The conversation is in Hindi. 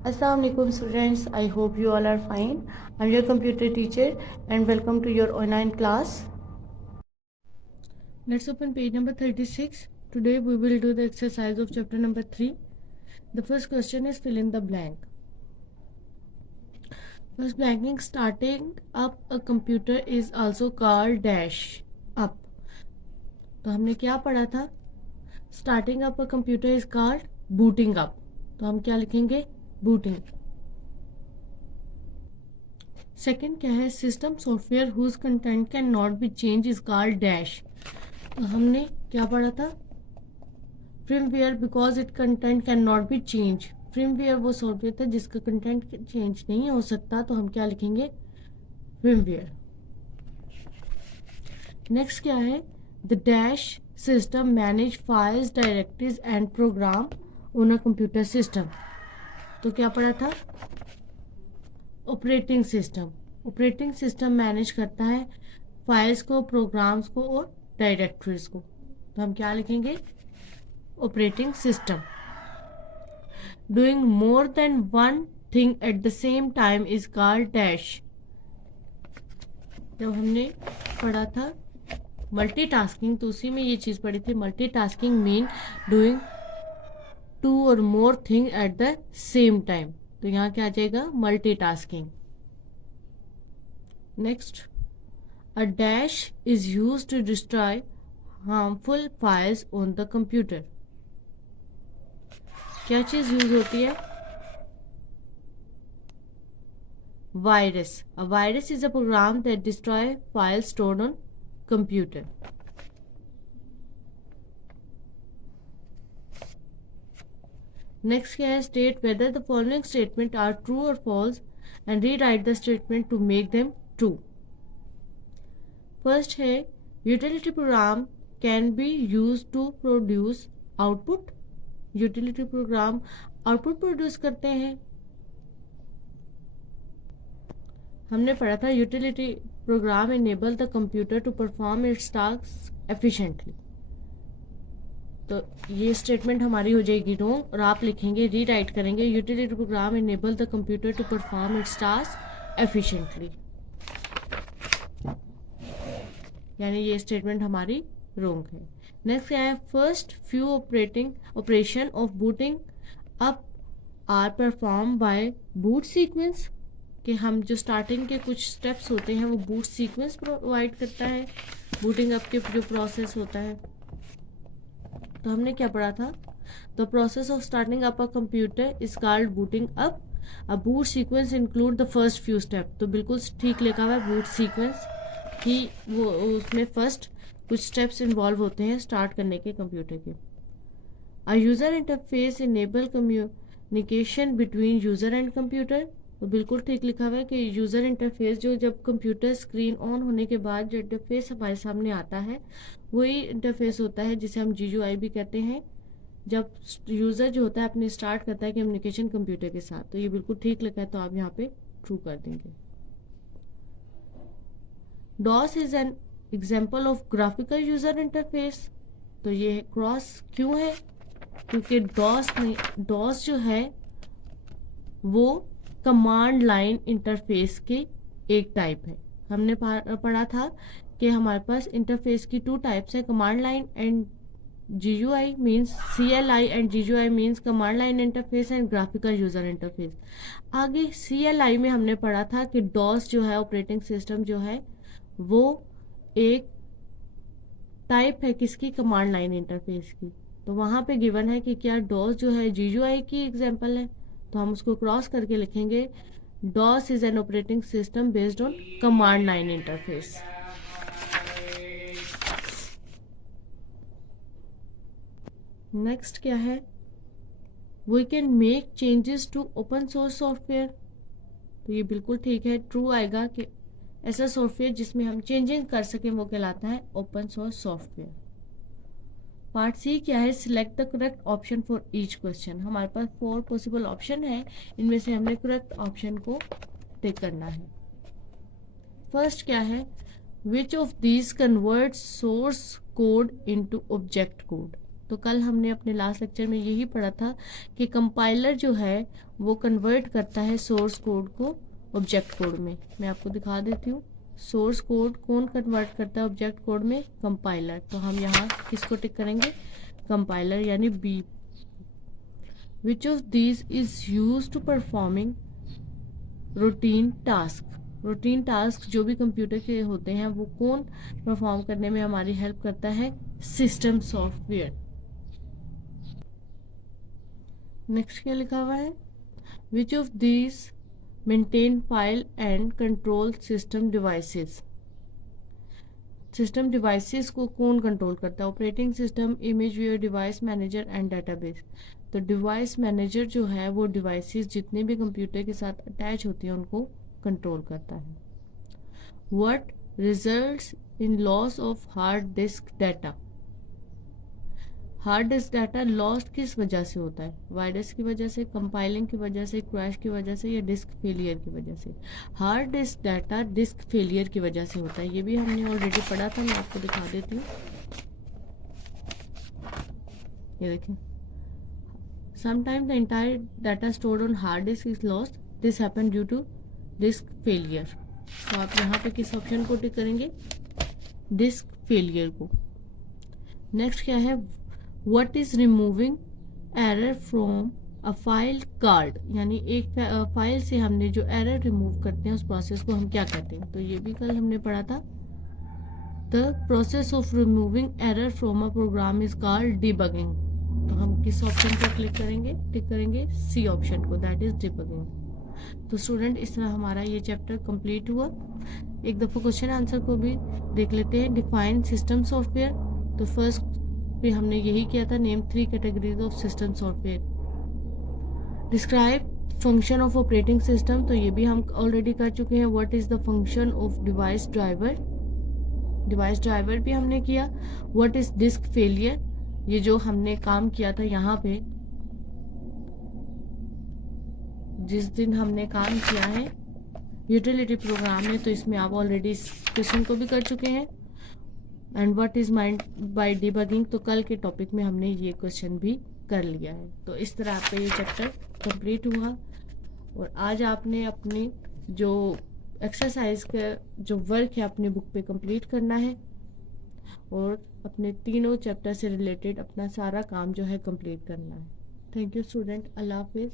Assalamualaikum students, I hope you all are fine. I'm your computer teacher and welcome to your online class. Let's open page number 36. Today we will do the exercise of chapter number 3. The first question is fill in the blank. First blanking, starting up a computer is also called dash up. तो हमने क्या पढ़ा था? Starting up a computer is called booting up. तो हम क्या लिखेंगे? Booting. सेकेंड क्या है? System software whose content can not be change is called dash. तो हमने क्या पढ़ा था? Firmware because it content can not be change. Firmware वो सॉफ्टवेयर था जिसका कंटेंट चेंज नहीं हो सकता, तो हम क्या लिखेंगे? फ्रीमवेयर. नेक्स्ट क्या है? The dash system manage files, directories and program on a computer system. तो क्या पढ़ा था? Operating system. Operating system manage करता है फाइल्स को, प्रोग्राम्स को और डायरेक्टरीज को. तो हम क्या लिखेंगे? Operating system. Doing more than one thing at the same time is called dash. जब हमने पढ़ा था मल्टीटास्किंग, तो उसी में ये चीज़ पढ़ी थी. Multitasking mean doing two or more thing at the same time. तो यहाँ क्या आ जाएगा? Multitasking. Next, a dash is use to destroy harmful files on the computer. क्या चीज यूज होती है? Virus. A virus is a program that destroy files stored on computer. Next क्या है? State whether the following statement are true or false and rewrite the statement to make them true. First है utility program can be use to produce output. Utility program output produce करते हैं. हमने पढ़ा था utility program enable the computer to perform its task efficiently. तो ये स्टेटमेंट हमारी हो जाएगी रॉन्ग और आप लिखेंगे, रीराइट करेंगे, utility program enable the computer to perform its task efficiently. यानी ये स्टेटमेंट हमारी रॉन्ग है. नेक्स्ट क्या है? First few operation of booting up are perform by boot sequence. कि हम जो स्टार्टिंग के कुछ स्टेप्स होते हैं वो बूट सीक्वेंस प्रोवाइड करता है. बूटिंग अप के जो प्रोसेस होता है. तो हमने क्या पढ़ा था? The process of starting up a computer is called booting up. A boot sequence include the first few step. तो बिल्कुल ठीक लिखा हुआ है बूट सीक्वेंस कि वो उसमें फर्स्ट कुछ स्टेप्स इन्वॉल्व होते हैं स्टार्ट करने के कंप्यूटर के. अ user interface enable communication between user and computer. तो बिल्कुल ठीक लिखा हुआ है कि यूज़र इंटरफेस जो जब कंप्यूटर स्क्रीन ऑन होने के बाद जो इंटरफेस हमारे सामने आता है वही इंटरफेस होता है जिसे हम GUI भी कहते हैं. जब यूज़र जो होता है अपने स्टार्ट करता है कम्युनिकेशन कंप्यूटर के साथ. तो ये बिल्कुल ठीक लिखा है, तो आप यहाँ पे ट्रू कर देंगे. DOS is an example of graphical user interface. तो ये क्रॉस क्यों है? क्योंकि DOS जो है वो कमांड लाइन इंटरफेस के एक टाइप है. हमने पढ़ा था कि हमारे पास इंटरफेस की 2 टाइप्स है, command line and GUI means CLI and GUI means command line interface and graphical user interface. आगे CLI में हमने पढ़ा था कि DOS जो है ऑपरेटिंग सिस्टम जो है वो एक टाइप है किसकी? कमांड लाइन इंटरफेस की. तो वहाँ पे गिवन है कि क्या DOS जो है GUI की एग्जाम्पल है. तो हम उसको क्रॉस करके लिखेंगे DOS is an operating system based on command line interface. Next क्या है? We can make changes to open source software. तो ये बिल्कुल ठीक है, ट्रू आएगा कि ऐसा सॉफ्टवेयर जिसमें हम चेंजिंग कर सकें वो कहलाता है open source software. Part C क्या है? Select the correct option for each question. हमारे पास 4 पॉसिबल ऑप्शन है, इनमें से हमने करेक्ट ऑप्शन को टिक करना है. फर्स्ट क्या है? विच of these convert source code into object code. तो कल हमने अपने लास्ट लेक्चर में यही पढ़ा था कि कंपाइलर जो है वो कन्वर्ट करता है सोर्स कोड को ऑब्जेक्ट कोड में। मैं आपको दिखा देती हूँ, सोर्स कोड कौन कन्वर्ट करता है ऑब्जेक्ट कोड में? कंपाइलर। तो हम यहाँ किसको टिक करेंगे? कंपाइलर यानी B. Which of these is use to performing routine task. Routine task जो भी कंप्यूटर के होते हैं वो कौन परफॉर्म करने में हमारी हेल्प करता है? System software. नेक्स्ट क्या लिखा हुआ है? विच of these maintain file and control system devices. System devices को कौन कंट्रोल करता है? Operating system, image viewer, device manager and database. तो डिवाइस मैनेजर जो है वो डिवाइसेस जितने भी कंप्यूटर के साथ अटैच होती हैं उनको कंट्रोल करता है। What results in loss of hard disk data. Hard disk data lost किस वजह से होता है? वायरस की वजह से, कंपाइलिंग की वजह से, क्रैश की वजह से या डिस्क फेलियर की वजह से? Hard disk data disc failure की वजह से होता है। ये भी हमने ऑलरेडी पढ़ा था, मैं आपको दिखा देती हूँ। ये देखें, sometime the entire data stored on hard disk is lost, this happen due to disk failure. तो आप यहाँ पे किस ऑप्शन को टिक करेंगे? डिस्क फेलियर को। नेक्स्ट क्या है? What is removing error from a file card. यानी एक फाइल से हमने जो एरर रिमूव करते हैं उस प्रोसेस को हम क्या कहते हैं? तो ये भी कल हमने पढ़ा था। The process of removing error from a program is called debugging. तो हम किस ऑप्शन पर क्लिक करेंगे? टिक करेंगे सी ऑप्शन को, दैट इज डिबगिंग। तो स्टूडेंट इस तरह हमारा ये चैप्टर कंप्लीट हुआ। एक दफ़ा क्वेश्चन आंसर को भी देख लेते हैं। Define system software. तो फर्स्ट पे हमने यही किया था, name 3 categories of system software. Describe function of operating system. तो ये भी हम ऑलरेडी कर चुके हैं। What is the function of device driver. Device driver भी हमने किया। व्हाट इज डिस्क फेलियर, ये जो हमने काम किया था यहाँ पे जिस दिन हमने काम किया है यूटिलिटी प्रोग्राम में, तो इसमें आप ऑलरेडी इस क्वेश्चन को भी कर चुके हैं। And what is mind bye debugging, तो कल के टॉपिक में हमने ये क्वेश्चन भी कर लिया है। तो इस तरह आपका ये चैप्टर कंप्लीट हुआ। और आज आपने अपनी जो एक्सरसाइज का जो वर्क है अपनी बुक पे कंप्लीट करना है और अपने तीनों चैप्टर से रिलेटेड अपना सारा काम जो है कंप्लीट करना है। थैंक यू स्टूडेंट, अल्लाह हाफिज़।